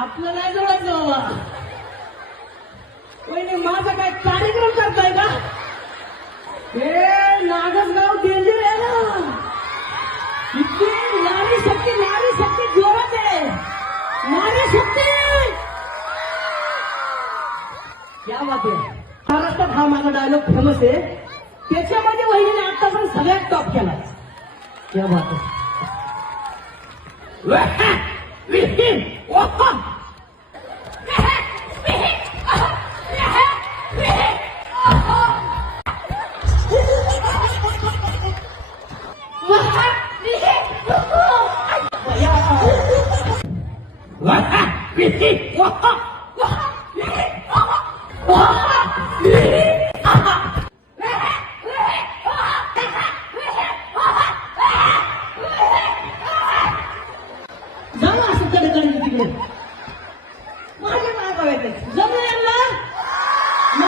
आपलं नाही जोडायचं बाबा. वहिनी माझा काय कार्यक्रम करताय का? हे नागसगाव डेंजर आहे ना. इतकी नारी शक्ती जोरात आहे. नारी शक्ती क्या बात आहे. महाराष्ट्रात हा माझा डायलॉग फेमस आहे. त्याच्यामध्ये वहिनीने आतापर्यंत सगळ्यात टॉप केला. क्या बात आहे. झालं असं कडे तिकडे